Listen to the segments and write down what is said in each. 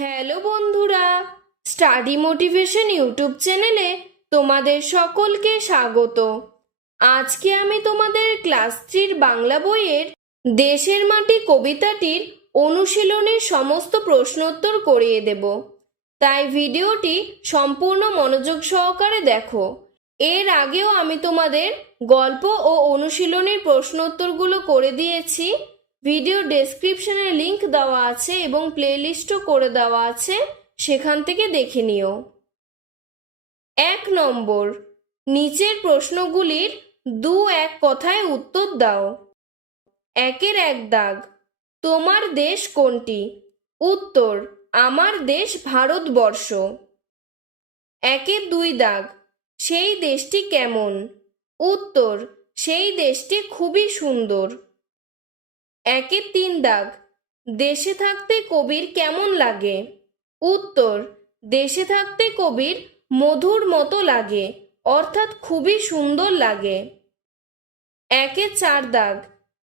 Hello বন্ধুরা, study motivation YouTube চ্যানেলে তোমাদের সকলকে স্বাগত। আজকে আমি তোমাদের ক্লাস 3 বাংলা বইয়ের দেশের মাটি কবিতাটির অনুশীলনের সমস্ত প্রশ্নোত্তর করিয়ে দেব, তাই ভিডিওটি সম্পূর্ণ মনোযোগ সহকারে দেখো। এর আগেও আমি তোমাদের গল্প ও অনুশীলনের প্রশ্নোত্তরগুলো করে দিয়েছি। ভিডিও ডেসক্রিপশনে লিংক দেওয়া আছে এবং প্লেলিস্টও করে দেওয়া আছে, সেখান থেকে দেখে নিও। 1 নম্বর, নিচের প্রশ্নগুলির 2-1 কথায় উত্তর দাও। 1-এর 1 দাগ, তোমার দেশ কোনটি? উত্তর, আমার দেশ ভারতবর্ষ। 1-এর 2 দাগ, সেই দেশটি কেমন? উত্তর, সেই দেশটি খুবই সুন্দর। 1-এর 3 দাগ, দেশে থাকতে কবির কেমন লাগে? উত্তর, দেশে থাকতে কবির মধুর মতো লাগে, অর্থাৎ খুবই সুন্দর লাগে। 1-এর 4 দাগ,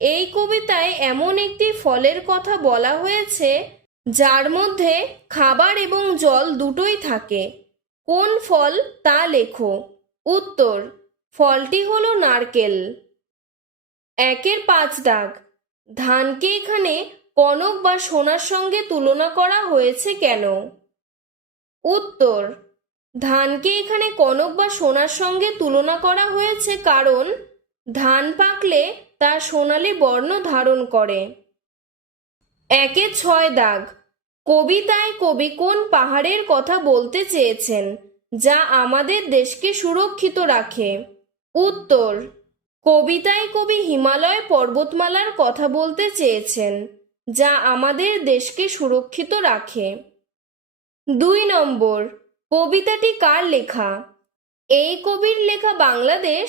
এই কবিতায় এমন একটি ফলের কথা বলা হয়েছে যার মধ্যে খাবার এবং জল দুটোই থাকে। কোন ফল তা লেখো। উত্তর, ফলটি হলো নারকেল। 1-এর 5 দাগ, ধানকে এখানে কনক বা সোনার সঙ্গে তুলনা করা হয়েছে কেন? উত্তর, ধানকে এখানে কনক বা সোনার সঙ্গে তুলনা করা হয়েছে কারণ ধান পাকলে তা সোনালী বর্ণ ধারণ করে। 1-এর 6 দাগ, কবিতায় কবি কোন পাহাড়ের কথা বলতে চেয়েছেন যা আমাদের দেশকে সুরক্ষিত রাখে? উত্তর, কবিতায় কবি হিমালয় পর্বতমালার কথা বলতে চেয়েছেন যা আমাদের দেশকে সুরক্ষিত রাখে। 2 নম্বর, কবিতাটি কার লেখা? এই কবির লেখা বাংলাদেশ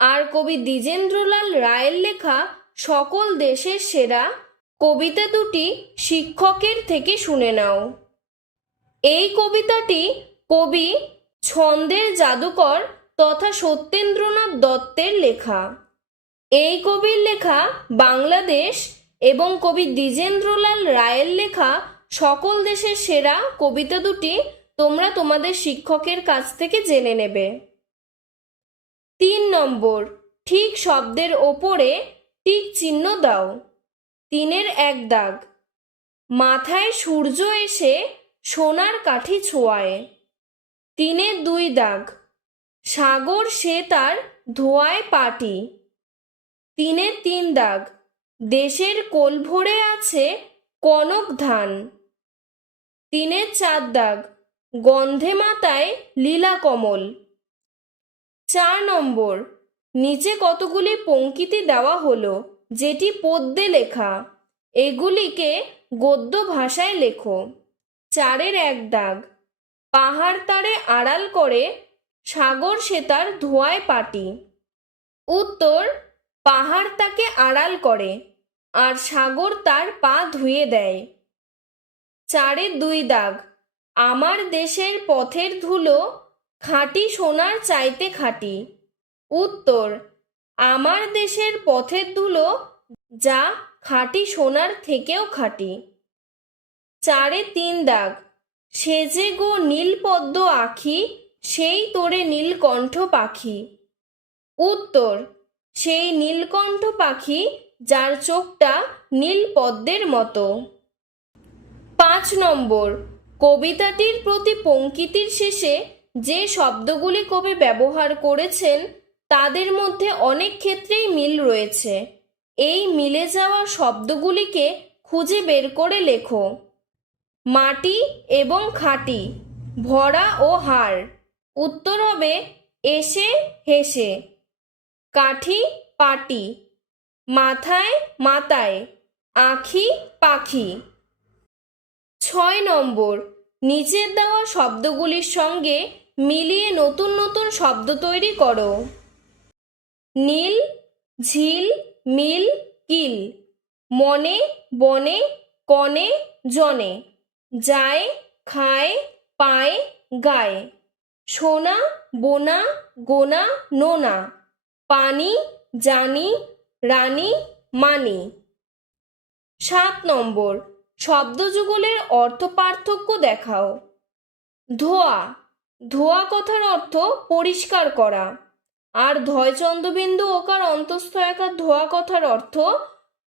আর কবি দ্বিজেন্দ্রলাল রায়ের লেখা সকল দেশের সেরা। কবিতা দুটি শিক্ষকের থেকে শুনে নাও। এই কবিতাটি কবি ছন্দের জাদুকর তথা সত্যেন্দ্রনাথ দত্তের লেখা। এই কবির লেখা বাংলাদেশ এবং কবি দ্বিজেন্দ্রলাল রায়ের লেখা সকল দেশের সেরা কবিতা দুটি তোমরা তোমাদের শিক্ষকের কাছ থেকে জেনে নেবে। 3 নম্বর, ঠিক শব্দের ওপরে টিক চিহ্ন দাও। 3-এর 1 দাগ, মাথায় সূর্য এসে সোনার কাঠি ছোঁয়ায়। 3-এর 2 দাগ, সাগর সে তার ধোয়ায় পাটি। 3-এর 3 দাগ, দেশের কোল ভরে আছে কনক ধান। 3-এর 4 দাগ, গন্ধে মাতায় লীলা কমল। 4 নম্বর, নিচে কতগুলি পংক্তিতে দেওয়া হলো যেটি পদ্যে লেখা, এগুলিকে গদ্য ভাষায় লেখো। 4-এর 1 দাগ, পাহাড় তারে আড়াল করে সাগর সে তার ধোয়ায় পাটি। উত্তর, পাহাড় তাকে আড়াল করে আর সাগর তার পা ধুয়ে দেয়। 4-এর 2 দাগ, আমার দেশের পথের ধুলো খাঁটি সোনার চাইতে খাঁটি। উত্তর, আমার দেশের পথের ধুলো যা খাঁটি সোনার থেকেও খাঁটি। 4-এর 3 দাগ, সেজে গো নীলপদ্ম আখি সেই তোরে নীলকণ্ঠ পাখি। উত্তর, সেই নীলকণ্ঠ পাখি যার চোখটা নীল পদ্মের মতো। 5 নম্বর, কবিতাটির প্রতি পংক্তির শেষে যে শব্দগুলি কবি ব্যবহার করেছেন তাদের মধ্যে অনেক ক্ষেত্রেই মিল রয়েছে। এই মিলে যাওয়া শব্দগুলিকে খুঁজে বের করে লেখো। মাটি এবং খাঁটি, ভরা ও হাড়। উত্তর হবে এসে হেসে। কাঠি পাটি, মাথায় মাতায়, আঁখি পাখি। 6 নম্বর, নিচের দেওয়া শব্দগুলির সঙ্গে মিলিয়ে নতুন নতুন শব্দ তৈরি করো। নীল, ঝিল, মিল, কিল। মনে, বনে, কনে, জনে। যায়, খায়, পায়, গায়। সোনা, বোনা, গোনা, নোনা। পানি, জানি, রানী, মানি। 7 নম্বর, শব্দযুগলের অর্থ পার্থক্য দেখাও। ধোয়া, ধোয়া কথার অর্থ পরিষ্কার করা। আর ধয় চন্দ্রবিন্দু ওকার অন্তস্থ একার ধোয়া কথার অর্থ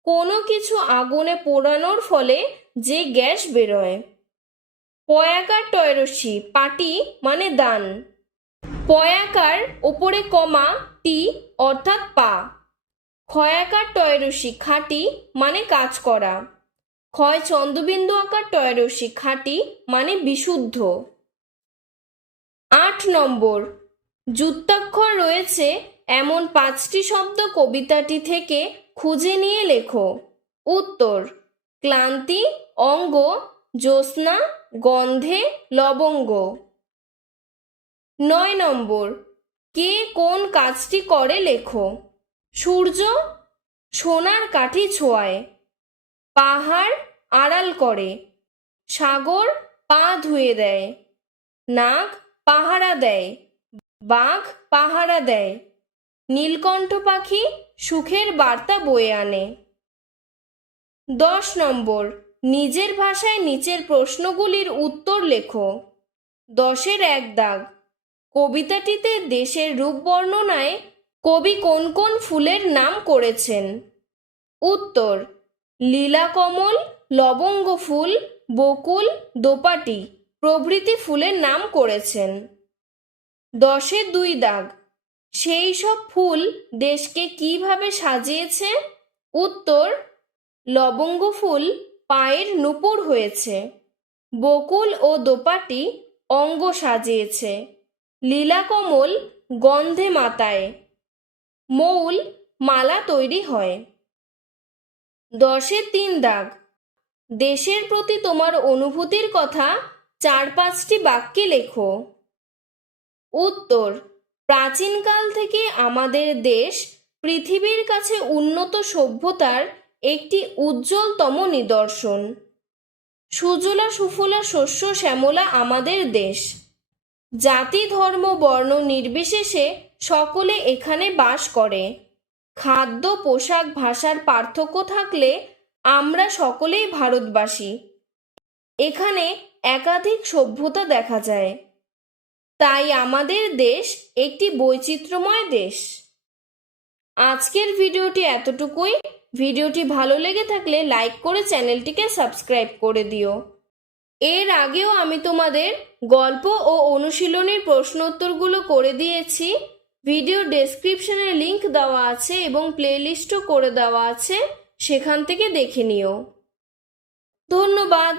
কোনো কিছু আগুনে পোড়ানোর ফলে যে গ্যাস বেরোয়। পয়াকার টয়রসি, পাটি মানে দান। পয়াকার ওপরে কমা টি অর্থাৎ পা। ক্ষয়াকার টয়রসি, খাঁটি মানে কাজ করা। ক্ষয় চন্দ্রবিন্দু আকার টয়রসি, খাঁটি মানে বিশুদ্ধ। 8 নম্বর, যুক্তাক্ষর রয়েছে এমন 5টি শব্দ কবিতাটি থেকে খুঁজে নিয়ে লেখো। উত্তর: ক্লান্তি, অঙ্গ, জ্যোৎস্না, গন্ধে, লবঙ্গ। 9 নম্বর, কে কোন কাজটি করে লেখো। সূর্য সোনার কাঠি ছোঁয়ায়। পাহাড় আড়াল করে। সাগর পা ধুয়ে দেয়। নাগ পাহারা দেয়। বাঘ পাহারা দেয়। নীলকণ্ঠ পাখি সুখের বার্তা বয়ে আনে। 10 নম্বর, নিজের ভাষায় নিচের প্রশ্নগুলির উত্তর লেখো। 10-এর 1 দাগ, কবিতাটিতে দেশের রূপ বর্ণনায় কবি কোন কোন ফুলের নাম করেছেন। উত্তর: লীলাকমল, লবঙ্গ ফুল, বকুল, দোপাটি প্রভৃতি ফুলের নাম করেছেন। 10-এর 2 দাগ, সেই সব ফুল দেশকে কিভাবে সাজিয়েছে। উত্তর: লবঙ্গ ফুল পায়ের নূপুর হয়েছে। বকুল ও দোপাটি অঙ্গ সাজিয়েছে। লীলাকমল গন্ধে মাতায়। মৌল মালা তৈরি হয়। 10-এর 3 দাগ, দেশের প্রতি তোমার অনুভূতির কথা 4-5টি বাক্যে লেখো। উত্তর: প্রাচীনকাল থেকে আমাদের দেশ পৃথিবীর কাছে উন্নত সভ্যতার একটি উজ্জ্বলতম নিদর্শন। সুজলা সুফলা শস্য শ্যামলা আমাদের দেশ। জাতি ধর্ম বর্ণ নির্বিশেষে সকলে এখানে বাস করে। খাদ্য পোশাক ভাষার পার্থক্য থাকলে আমরা সকলেই ভারতবাসী। এখানে একাধিক সভ্যতা দেখা যায়। তাই আমাদের দেশ একটি বৈচিত্র্যময় দেশ। আজকের ভিডিওটি এতটুকুই। ভিডিওটি ভালো লেগে থাকলে লাইক করে চ্যানেলটিকে সাবস্ক্রাইব করে দিও। এর আগেও আমি তোমাদের গল্প ও অনুশীলনীর প্রশ্ন উত্তরগুলো করে দিয়েছি। ভিডিও ডেসক্রিপশনে লিংক দেওয়া আছে এবং প্লেলিস্টও করে দেওয়া আছে, সেখান থেকে দেখে নিও। ধন্যবাদ।